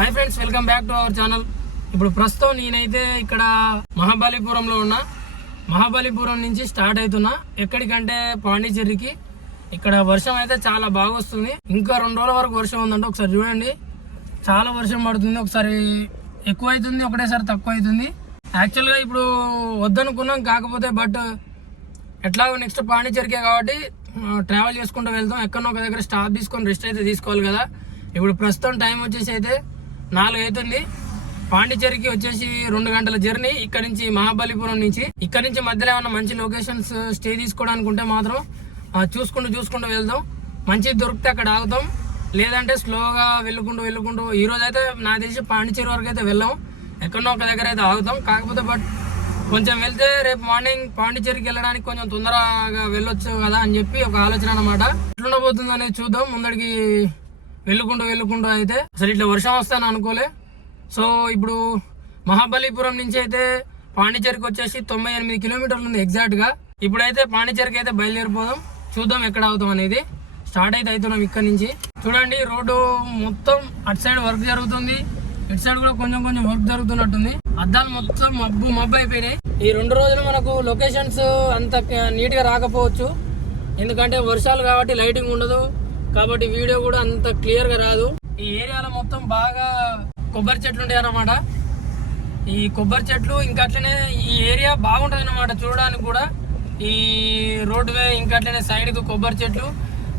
Hi friends welcome back to our channel ఇప్పుడు ప్రస్తుతం నేనైతే ఇక్కడ మహాబలిపురంలో ఉన్నా. మహాబలిపురం నుంచి స్టార్ట్ అవుతున్నా. ఎక్కడికంటే పాండిచ్చేరికి. ఇక్కడ వర్షం అయితే చాలా బాగా వస్తుంది. ఇంకా రెండు రోజుల వరకు వర్షం ఉందంటే ఒకసారి చూడండి. చాలా వర్షం పడుతుంది. ఒకసారి ఎక్కువ అవుతుంది ఒకటేసారి తక్కువ అవుతుంది యాక్చువల్గా ఇప్పుడు వద్దనుకున్నాం కాకపోతే బట్ ఎట్లాగో నెక్స్ట్ పాండిచ్చేరికే కాబట్టి ట్రావెల్ చేసుకుంటూ వెళ్తాం. ఎక్కడో ఒక దగ్గర స్టాప్ తీసుకొని రెస్ట్ అయితే తీసుకోవాలి కదా. ఇప్పుడు ప్రస్తుతం టైం వచ్చేసి అయితే నాలుగు అవుతుంది. పాండిచ్చేరికి వచ్చేసి రెండు గంటల జర్నీ ఇక్కడ నుంచి మహాబలిపురం నుంచి. ఇక్కడ నుంచి మధ్యలో ఏమన్నా మంచి లొకేషన్స్ స్టే తీసుకోవడానికి ఉంటే మాత్రం చూసుకుంటూ చూసుకుంటూ వెళ్దాం. మంచి దొరికితే అక్కడ ఆగుతాం. లేదంటే స్లోగా వెళ్ళుకుంటూ వెళ్ళుకుంటూ ఈ రోజు అయితే నాకు తెలిసి పాండిచ్చేరి వరకు అయితే వెళ్ళాం. ఎక్కడో ఒక దగ్గర అయితే ఆగుతాం. కాకపోతే బట్ కొంచెం వెళ్తే రేపు మార్నింగ్ పాండిచ్చేరికి వెళ్ళడానికి కొంచెం తొందరగా వెళ్ళొచ్చు కదా అని చెప్పి ఒక ఆలోచన అనమాట ఎట్లుండబోతుంది అనేది చూద్దాం. ముందడికి వెళ్ళుకుంటూ వెళ్ళుకుంటూ అయితే అసలు ఇట్లా వర్షం వస్తాను అనుకోలే. సో ఇప్పుడు మహాబలిపురం నుంచి అయితే పాండిచేరికి వచ్చేసి తొంభై ఎనిమిది కిలోమీటర్లు ఉంది ఎగ్జాక్ట్గా. ఇప్పుడైతే పాండిచేరికి అయితే బయలుదేరిపోదాం. చూద్దాం ఎక్కడ అవుతాం అనేది. స్టార్ట్ అయితే అవుతున్నాం ఇక్కడ నుంచి. చూడండి రోడ్డు మొత్తం అటు సైడ్ వర్క్ జరుగుతుంది. ఇటు సైడ్ కూడా కొంచెం కొంచెం వర్క్ జరుగుతున్నట్టుంది. అద్దాలు మొత్తం మబ్బు మబ్బు అయిపోయినాయి. ఈ రెండు రోజులు మనకు లొకేషన్స్ అంత నీట్గా రాకపోవచ్చు. ఎందుకంటే వర్షాలు కాబట్టి లైటింగ్ ఉండదు. కాబట్టి వీడియో కూడా అంత క్లియర్గా రాదు. ఈ ఏరియాలో మొత్తం బాగా కొబ్బరి చెట్లు ఉంటాయి అన్నమాట. ఈ కొబ్బరి చెట్లు ఇంకా అట్లనే ఈ ఏరియా బాగుంటుంది అన్నమాట చూడడానికి కూడా. ఈ రోడ్ వే ఇంకా అట్లనే సైడ్కు కొబ్బరి చెట్లు.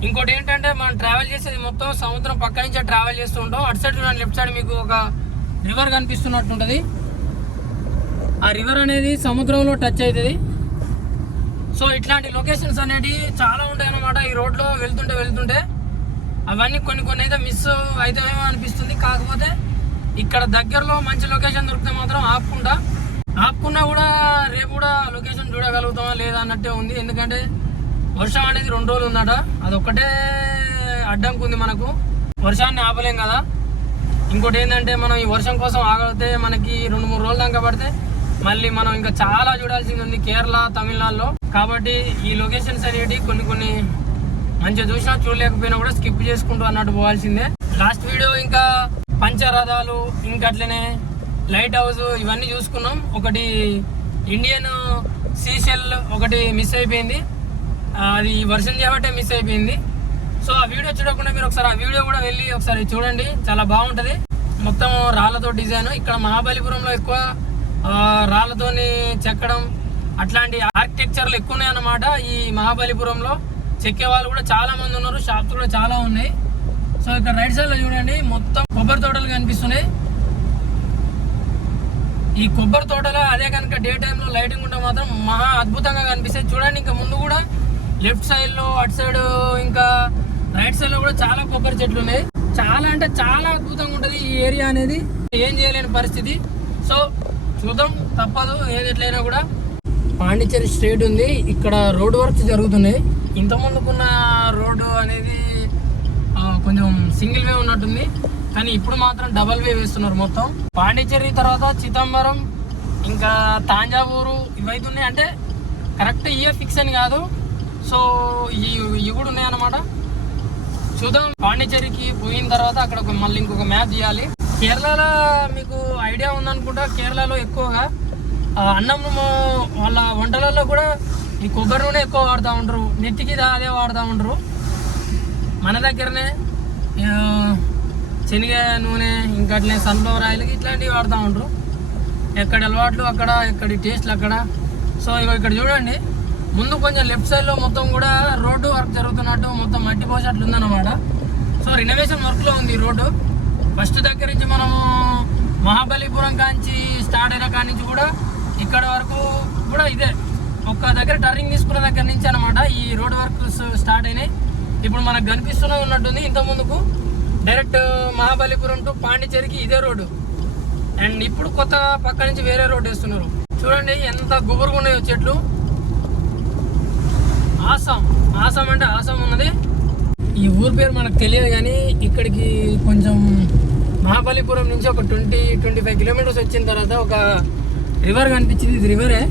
ఇంకోటి ఏంటంటే మనం ట్రావెల్ చేసేది మొత్తం సముద్రం పక్క నుంచే ట్రావెల్ చేస్తూ ఉంటాం. అటు సైడ్ చూడండి లెఫ్ట్ సైడ్ మీకు ఒక రివర్ కనిపిస్తున్నట్టు ఉంటుంది. ఆ రివర్ అనేది సముద్రంలో టచ్ అవుతుంది సో ఇట్లాంటి లొకేషన్స్ అనేటివి చాలా ఉంటాయి అన్నమాట. ఈ రోడ్లో వెళ్తుంటే వెళ్తుంటే అవన్నీ కొన్ని కొన్ని అయితే మిస్ అవుతామేమో అనిపిస్తుంది. కాకపోతే ఇక్కడ దగ్గరలో మంచి లొకేషన్ దొరికితే మాత్రం ఆపుకుంటా. ఆపుకున్నా కూడా రేపు కూడా లొకేషన్ చూడగలుగుతామా లేదా అన్నట్టే ఉంది. ఎందుకంటే వర్షం అనేది రెండు రోజులు ఉందట. అదొక్కటే అడ్డంకి ఉంది మనకు. వర్షాన్ని ఆపలేం కదా. ఇంకోటి ఏంటంటే మనం ఈ వర్షం కోసం ఆగితే మనకి రెండు మూడు రోజులు దాకా పడితే మళ్ళీ మనం ఇంకా చాలా చూడాల్సింది ఉంది కేరళ తమిళనాడులో. కాబట్టి ఈ లొకేషన్స్ అనేవి కొన్ని కొన్ని మంచిగా చూసినా చూడలేకపోయినా కూడా స్కిప్ చేసుకుంటూ అన్నట్టు పోవాల్సిందే. లాస్ట్ వీడియో ఇంకా పంచరథాలు ఇంకా అట్లనే లైట్ హౌస్ ఇవన్నీ చూసుకున్నాం. ఒకటి ఇండియన్ సీషెల్ ఒకటి మిస్ అయిపోయింది. అది వర్షం చేయబట్టే మిస్ అయిపోయింది. సో ఆ వీడియో చూడకుండా మీరు ఒకసారి ఆ వీడియో కూడా వెళ్ళి ఒకసారి చూడండి. చాలా బాగుంటుంది. మొత్తం రాళ్ళతో డిజైన్ ఇక్కడ మహాబలిపురంలో ఎక్కువ రాళ్ళతోని చెక్కడం అట్లాంటి ఆర్కిటెక్చర్లు ఎక్కువ ఉన్నాయి అన్నమాట ఈ మహాబలిపురంలో. చెక్కే వాళ్ళు కూడా చాలా మంది ఉన్నారు షాప్స్ కూడా చాలా ఉన్నాయి. సో ఇక్కడ రైట్ సైడ్లో చూడండి మొత్తం కొబ్బరి తోటలు కనిపిస్తున్నాయి. ఈ కొబ్బరి తోటలో అదే కనుక డే టైంలో లైటింగ్ ఉంటే మాత్రం మహా అద్భుతంగా కనిపిస్తాయి. చూడండి ఇంకా ముందు కూడా లెఫ్ట్ సైడ్లో అటు సైడ్ ఇంకా రైట్ సైడ్లో కూడా చాలా కొబ్బరి చెట్లు ఉన్నాయి. చాలా అంటే చాలా అద్భుతంగా ఉంటుంది ఈ ఏరియా అనేది. ఏం చేయలేని పరిస్థితి. సో చూద్దాం తప్పదు ఏది ఎట్లయినా కూడా. పాండిచ్చేరి స్ట్రీట్ ఉంది. ఇక్కడ రోడ్ వర్క్స్ జరుగుతున్నాయి ఇంతకుముందుకున్న రోడ్డు అనేది కొంచెం సింగిల్ వే ఉన్నట్టుంది. కానీ ఇప్పుడు మాత్రం డబల్ వే వేస్తున్నారు మొత్తం. పాండిచ్చేరి తర్వాత చిదంబరం ఇంకా తాంజావూరు ఇవైతే ఉన్నాయి. అంటే కరెక్ట్ ఇయర్ ఫిక్స్ అని కాదు. సో ఈ ఇవి కూడా ఉన్నాయన్నమాట చూద్దాం. పాండిచ్చేరికి పోయిన తర్వాత అక్కడ మళ్ళీ ఇంకొక మ్యాప్ చేయాలి కేరళలో మీకు ఐడియా ఉందనుకుంటా. కేరళలో ఎక్కువగా. అన్నం వాళ్ళ వంటలలో కూడా ఈ కొబ్బరి నూనె ఎక్కువ వాడుతూ ఉంటారు నెత్తికి అదే వాడుతూ ఉంటారు మన దగ్గరనే శనగ నూనె ఇంకా అట్లనే సన్ఫ్లవర్ ఆయిల్ ఇట్లాంటివి వాడుతూ ఉంటారు ఎక్కడ అలవాట్లు అక్కడ ఎక్కడి టేస్ట్లు అక్కడ. సో ఇక ఇక్కడ చూడండి. ముందు కొంచెం లెఫ్ట్ సైడ్లో మొత్తం కూడా రోడ్డు వర్క్ జరుగుతున్నట్టు మొత్తం మట్టి పోసేట్లు ఉందన్నమాట. సో రినోవేషన్ వర్క్లో ఉంది రోడ్డు. ఫస్ట్ దగ్గర నుంచి మనము మహాబలిపురం కాంచి స్టార్ట్ అయిన కాడి నుంచి కూడా ఇక్కడ వరకు కూడా ఇదే. ఒక్క దగ్గర టర్నింగ్ తీసుకున్న దగ్గర నుంచి అనమాట ఈ రోడ్ వర్క్స్ స్టార్ట్ అయినాయి. ఇప్పుడు మనకు కనిపిస్తూనే ఉన్నట్టుంది ఇంత ముందుకు. డైరెక్ట్ మహాబలిపురం టు పాండిచ్చేరికి ఇదే రోడ్డు అండ్ ఇప్పుడు కొత్త పక్క నుంచి వేరే రోడ్ వేస్తున్నారు. చూడండి ఎంత గుబురుగా ఉన్నాయో చెట్లు. ఆసాం. ఆసాం అంటే ఆసాం ఉన్నది. ఈ ఊరు పేరు మనకు తెలియదు కానీ ఇక్కడికి కొంచెం మహాబలిపురం నుంచి ఒక ట్వంటీ ట్వంటీ ఫైవ్ కిలోమీటర్స్ వచ్చిన తర్వాత ఒక రివర్ కనిపించింది. ఇది రివరే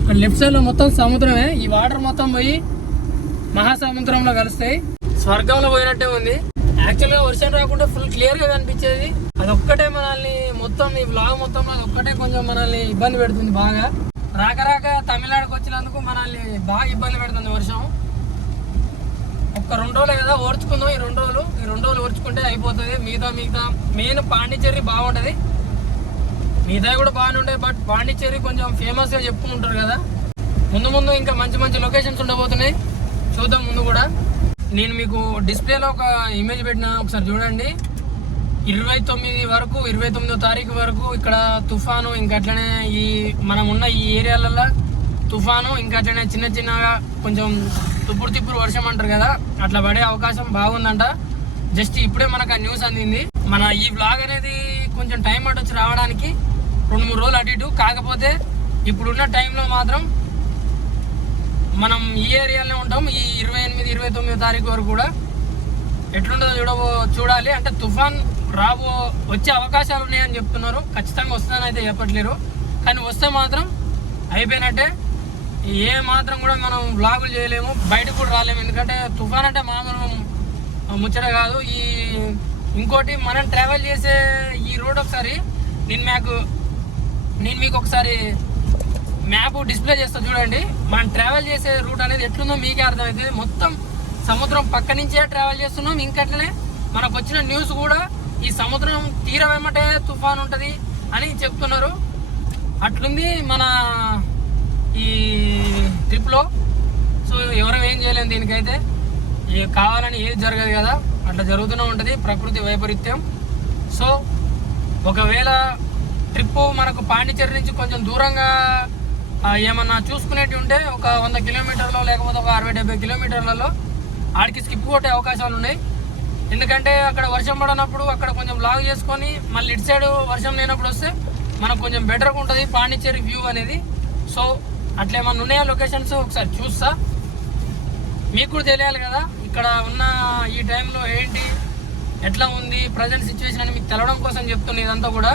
ఇక్కడ లెఫ్ట్ సైడ్లో మొత్తం సముద్రమే. ఈ వాటర్ మొత్తం పోయి మహాసముద్రంలో కలుస్తాయి. స్వర్గంలో పోయినట్టే ఉంది. యాక్చువల్గా వర్షం రాకుండా ఫుల్ క్లియర్గా కనిపించేది. అదొక్కటే మనల్ని మొత్తం ఈ బ్లాగ్ మొత్తంలో అదొక్కటే కొంచెం మనల్ని ఇబ్బంది పెడుతుంది బాగా. రాక రాక వచ్చినందుకు మనల్ని బాగా ఇబ్బంది పెడుతుంది వర్షం. ఒక్క రెండు రోజులే కదా ఓర్చుకుందాం ఈ రెండు రోజులు. ఈ రెండు రోజులు ఓర్చుకుంటే అయిపోతుంది. మిగతా మిగతా మెయిన్ పాండిచ్చేరి బాగుంటుంది. మిగతా కూడా బాగానే ఉంటాయి బట్ పాండిచ్చేరి కొంచెం ఫేమస్గా చెప్పుకుంటారు కదా. ముందు ముందు ఇంకా మంచి మంచి లొకేషన్స్ ఉండబోతున్నాయి. చూద్దాం ముందు కూడా. నేను మీకు డిస్ప్లేలో ఒక ఇమేజ్ పెట్టిన ఒకసారి చూడండి. ఇరవై తొమ్మిది వరకు ఇరవై తొమ్మిదో తారీఖు వరకు ఇక్కడ తుఫాను ఇంకా అట్లనే ఈ మనం ఉన్న ఈ ఏరియాలలో తుఫాను ఇంకా అట్లనే చిన్న చిన్నగా కొంచెం తుప్పుడు తిప్పుడు వర్షం అంటారు కదా అట్లా పడే అవకాశం బాగుందంట. జస్ట్ ఇప్పుడే మనకు ఆ న్యూస్ అందింది. మన ఈ బ్లాగ్ అనేది కొంచెం టైం పట్టొచ్చు రావడానికి. రెండు మూడు రోజులు అటు ఇటు. కాకపోతే ఇప్పుడున్న టైంలో మాత్రం మనం ఈ ఏరియాలోనే ఉంటాం. ఈ ఇరవై ఎనిమిది ఇరవై తొమ్మిదో తారీఖు వరకు కూడా ఎట్లుంటుందో చూడబో చూడాలి. అంటే తుఫాన్ రాబో వచ్చే అవకాశాలు ఉన్నాయని చెప్తున్నారు. ఖచ్చితంగా వస్తుందని అయితే చెప్పట్లేరు. కానీ వస్తే మాత్రం అయిపోయినట్టే ఏ మాత్రం కూడా మనం బ్లాగులు చేయలేము. బయటకు కూడా రాలేము. ఎందుకంటే తుఫాన్ అంటే మామూలు ముచ్చట కాదు. ఈ ఇంకోటి మనం ట్రావెల్ చేసే ఈ రోడ్ ఒకసారి నేను మీకు నేను మీకు ఒకసారి మ్యాప్ డిస్ప్లే చేస్తా చూడండి. మనం ట్రావెల్ చేసే రూట్ అనేది ఎట్లుందో మీకే అర్థమవుతుంది మొత్తం సముద్రం పక్క నుంచే ట్రావెల్ చేస్తున్నాం. ఇంకట్లనే మనకు వచ్చిన న్యూస్ కూడా ఈ సముద్రం తీరం వెంబటే తుఫాన్ ఉంటుంది అని చెప్తున్నారు. అట్లుంది మన ఈ ట్రిప్లో సో ఎవరు ఏం చేయలేము దీనికైతే. ఏ కావాలని ఏది జరగదు కదా. అట్లా జరుగుతూనే ఉంటుంది ప్రకృతి వైపరీత్యం. సో ఒకవేళ ట్రిప్ మనకు పాండిచేరి నుంచి కొంచెం దూరంగా ఏమన్నా చూసుకునేటి ఉంటే ఒక వంద కిలోమీటర్లో లేకపోతే ఒక అరవై డెబ్బై కిలోమీటర్లలో ఆడికి స్కిప్ కొట్టే అవకాశాలు ఉన్నాయి. ఎందుకంటే అక్కడ వర్షం పడనప్పుడు అక్కడ కొంచెం లాగ్ చేసుకొని మళ్ళీ ఇటు సైడ్ వర్షం లేనప్పుడు వస్తే మనకు కొంచెం బెటర్గా ఉంటుంది పాండిచ్చేరి వ్యూ అనేది. సో అట్లా ఏమన్నా ఉన్నాయా లొకేషన్స్? ఒకసారి చూస్తా. మీకు కూడా తెలియాలి కదా ఇక్కడ ఉన్న ఈ టైంలో ఏంటి ఎట్లా ఉంది ప్రజెంట్ సిచ్యువేషన్ అని మీకు తెలవడం కోసం చెప్తున్నా ఇదంతా కూడా.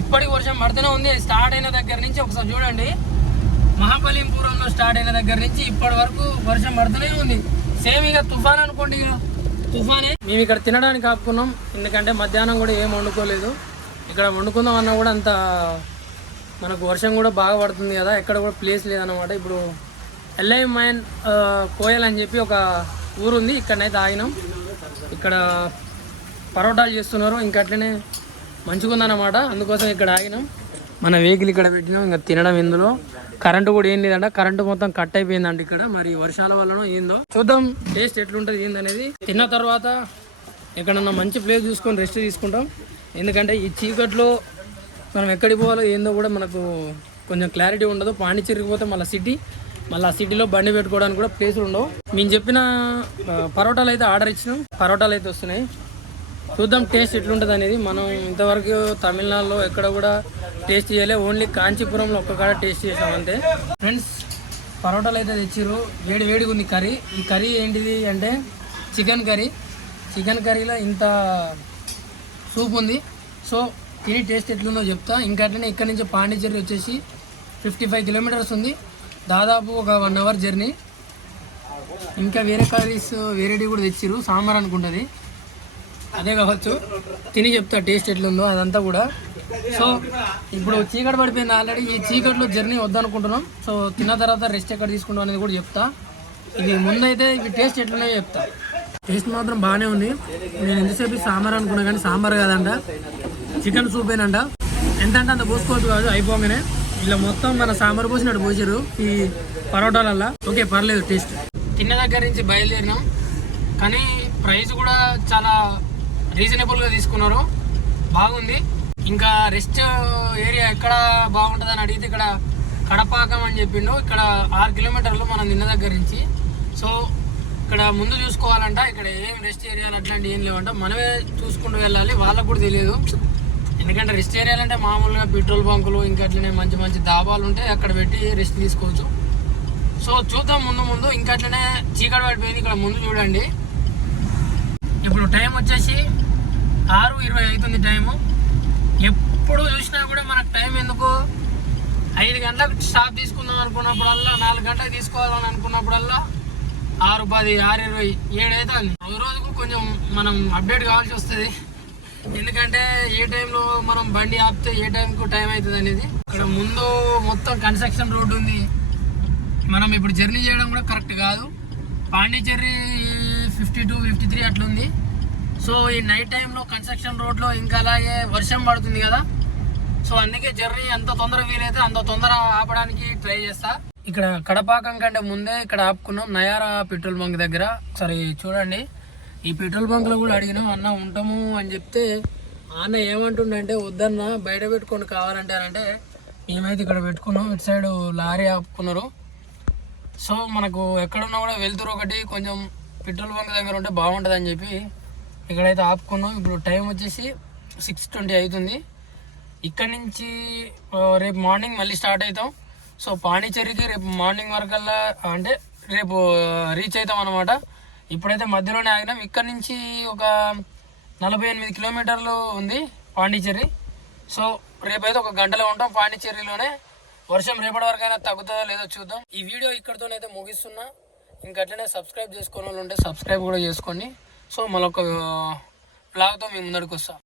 ఇప్పటికి వర్షం పడుతూనే ఉంది. స్టార్ట్ అయిన దగ్గర నుంచి ఒకసారి చూడండి. మహాబలింపురంలో స్టార్ట్ అయిన దగ్గర నుంచి ఇప్పటి వరకు వర్షం పడుతూనే ఉంది. సేమ్ ఇక తుఫాన్ అనుకోండి ఇక. తుఫానే. మేము ఇక్కడ తినడానికి ఆపుకున్నాం. ఎందుకంటే మధ్యాహ్నం కూడా ఏం వండుకోలేదు. ఇక్కడ వండుకుందాం అన్నా కూడా అంత మనకు వర్షం కూడా బాగా పడుతుంది కదా. ఎక్కడ కూడా ప్లేస్ లేదన్నమాట. ఇప్పుడు ఎల్ఐ మైన్ కోయల్ అని చెప్పి ఒక ఊరు ఉంది ఇక్కడనైతే ఆగినాం. ఇక్కడ పరోటాలు చేస్తున్నారు. ఇంకా అట్లనే మంచిగా ఉందన్నమాట అందుకోసం ఇక్కడ ఆగినాం. మన వెహికల్ ఇక్కడ పెట్టినాం. ఇంకా తినడం ఇందులో. కరెంటు కూడా ఏం లేదంట. కరెంటు మొత్తం కట్ అయిపోయిందంట ఇక్కడ. మరి వర్షాల వల్లనో ఏందో. చూద్దాం. టేస్ట్ ఎట్లుంటుంది ఏందనేది. తిన్న తర్వాత ఎక్కడన్నా మంచి ప్లేస్ చూసుకొని రెస్ట్ తీసుకుంటాం. ఎందుకంటే ఈ చీకట్లో మనం ఎక్కడికి పోవాలో ఏందో కూడా మనకు కొంచెం క్లారిటీ ఉండదు. పాండిచ్చేరికి పోతే మళ్ళీ సిటీ మళ్ళీ ఆ సిటీలో బండి పెట్టుకోవడానికి కూడా ప్లేసులు ఉండవు. మేము చెప్పిన పరోటాలు అయితే ఆర్డర్ ఇచ్చినాం. పరోటాలు అయితే వస్తున్నాయి. చూద్దాం టేస్ట్ ఎట్లుంటుంది అనేది. మనం ఇంతవరకు తమిళనాడులో ఎక్కడ కూడా టేస్ట్ చేయలే. ఓన్లీ కాంచీపురంలో ఒక్కకాడ టేస్ట్ చేసాం అంతే. ఫ్రెండ్స్ పరోటాలు అయితే తెచ్చిర్రు. వేడి వేడిగా ఉంది కర్రీ. ఈ కర్రీ ఏంటిది అంటే చికెన్ కర్రీ. చికెన్ కర్రీలో ఇంత సూప్ ఉంది. సో తిని టేస్ట్ ఎట్లుందో చెప్తా. ఇంకా అట్లనే ఇక్కడ నుంచి పాండిచ్చేరి వచ్చేసి ఫిఫ్టీ ఫైవ్ కిలోమీటర్స్ ఉంది. దాదాపు ఒక వన్ అవర్ జర్నీ. ఇంకా వేరే కర్రీస్ వేరేటివి కూడా తెచ్చిర్రు. సాంబార్ అనుకుంటుంది. అదే కావచ్చు. తిని చెప్తా టేస్ట్ ఎట్లుందో అదంతా కూడా. సో ఇప్పుడు చీకటి పడిపోయింది ఆల్రెడీ. ఈ చీకట్లో జర్నీ వద్దనుకుంటున్నాం. సో తిన్న తర్వాత రెస్ట్ ఎక్కడ తీసుకుంటాం అనేది కూడా చెప్తా. ఇది ముందైతే ఇవి టేస్ట్ ఎట్లున్నాయో చెప్తా. టేస్ట్ మాత్రం బాగానే ఉంది. నేను ఎంతసేపు సాంబార్ అనుకున్నా కానీ సాంబార్ కాదంట. చికెన్ సూపేనంట ఎంత అంటే అంత పోసుకోవచ్చు కాదు అయిపోగానే. ఇలా మొత్తం మన సాంబార్ పోసినట్టు పోసారు ఈ పరోటాలల్లా. ఓకే పర్లేదు టేస్ట్. తిన్న దగ్గర నుంచి బయలుదేరినాం. కానీ ప్రైస్ కూడా చాలా రీజనబుల్గా తీసుకున్నారు. బాగుంది. ఇంకా రెస్ట్ ఏరియా ఎక్కడ బాగుంటుంది అని అడిగితే ఇక్కడ కడపాకం అని చెప్పిండు. ఇక్కడ ఆరు కిలోమీటర్లు మనం నిన్న దగ్గర నుంచి. సో ఇక్కడ ముందు చూసుకోవాలంట. ఇక్కడ ఏం రెస్ట్ ఏరియాలు అట్లాంటివి ఏం లేవంట. మనమే చూసుకుంటూ వెళ్ళాలి. వాళ్ళకు కూడా తెలియదు. ఎందుకంటే రెస్ట్ ఏరియాలు అంటే మామూలుగా పెట్రోల్ బంకులు ఇంకా అట్లనే మంచి మంచి దాబాలు ఉంటాయి అక్కడ పెట్టి రెస్ట్ తీసుకోవచ్చు. సో చూద్దాం ముందు ముందు. ఇంకా అట్లనే చీకటి పడిపోయింది. ఇక్కడ ముందు చూడండి. ఇప్పుడు టైం వచ్చేసి ఆరు ఇరవై అవుతుంది టైము. ఎప్పుడు చూసినా కూడా మనకు టైం ఎందుకు? ఐదు గంటలకు స్టాప్ తీసుకుందాం అనుకున్నప్పుడల్లా నాలుగు గంటలకు తీసుకోవాలని అనుకున్నప్పుడల్లా ఆరు పది ఆరు ఇరవై ఏడు అవుతుంది. రోజు రోజుకు కొంచెం మనం అప్డేట్ కావాల్సి వస్తుంది. ఎందుకంటే ఏ టైంలో మనం బండి ఆపితే ఏ టైంకు టైం అవుతుంది అనేది. ఇక్కడ ముందు మొత్తం కన్స్ట్రక్షన్ రోడ్డు ఉంది. మనం ఇప్పుడు జర్నీ చేయడం కూడా కరెక్ట్ కాదు. Pondicherry fifty two fifty three అట్లుంది. సో ఈ నైట్ టైంలో కన్స్ట్రక్షన్ రోడ్లో ఇంకా అలాగే వర్షం పడుతుంది కదా. సో అందుకే జర్నీ ఎంత తొందర వీలైతే అంత తొందర ఆపడానికి ట్రై చేస్తా. ఇక్కడ కడపాకం కంటే ముందే ఇక్కడ ఆపుకున్నాం. నయారా పెట్రోల్ బంక్ దగ్గర. ఒకసారి చూడండి. ఈ పెట్రోల్ బంక్లో కూడా అడిగినాం అన్న ఉంటాము అని చెప్తే అన్న ఏమంటుండంటే వద్దన్న బయట పెట్టుకొని కావాలంటే అంటే మేమైతే ఇక్కడ పెట్టుకున్నాం. ఇటు సైడ్ లారీ ఆపుకున్నారు. సో మనకు ఎక్కడున్నా కూడా వెళ్తురు ఒకటి కొంచెం పెట్రోల్ బంక్ దగ్గర ఉంటే బాగుంటుంది అని చెప్పి ఇక్కడైతే ఆపుకున్నాం. ఇప్పుడు టైం వచ్చేసి సిక్స్ ట్వంటీ అవుతుంది. ఇక్కడ నుంచి రేపు మార్నింగ్ మళ్ళీ స్టార్ట్ అవుతాం. సో పాండిచేరికి రేపు మార్నింగ్ వరకల్లా అంటే రేపు రీచ్ అవుతాం అనమాట ఇప్పుడైతే మధ్యలోనే ఆగినాం. ఇక్కడ నుంచి ఒక నలభై ఎనిమిది కిలోమీటర్లు ఉంది పాండిచేరి సో రేపైతే ఒక గంటలో ఉంటాం పాండిచేరిలోనే వర్షం రేపటి వరకైనా తగ్గుతుందో లేదో చూద్దాం. ఈ వీడియో ఇక్కడితోనైతే ముగిస్తున్నా. ఇంకా అట్లనే సబ్స్క్రైబ్ చేసుకునే వాళ్ళు ఉంటే సబ్స్క్రైబ్ కూడా చేసుకోండి. సో మళ్ళొక బ్లాగ్తో మేము ముందడికి వస్తాం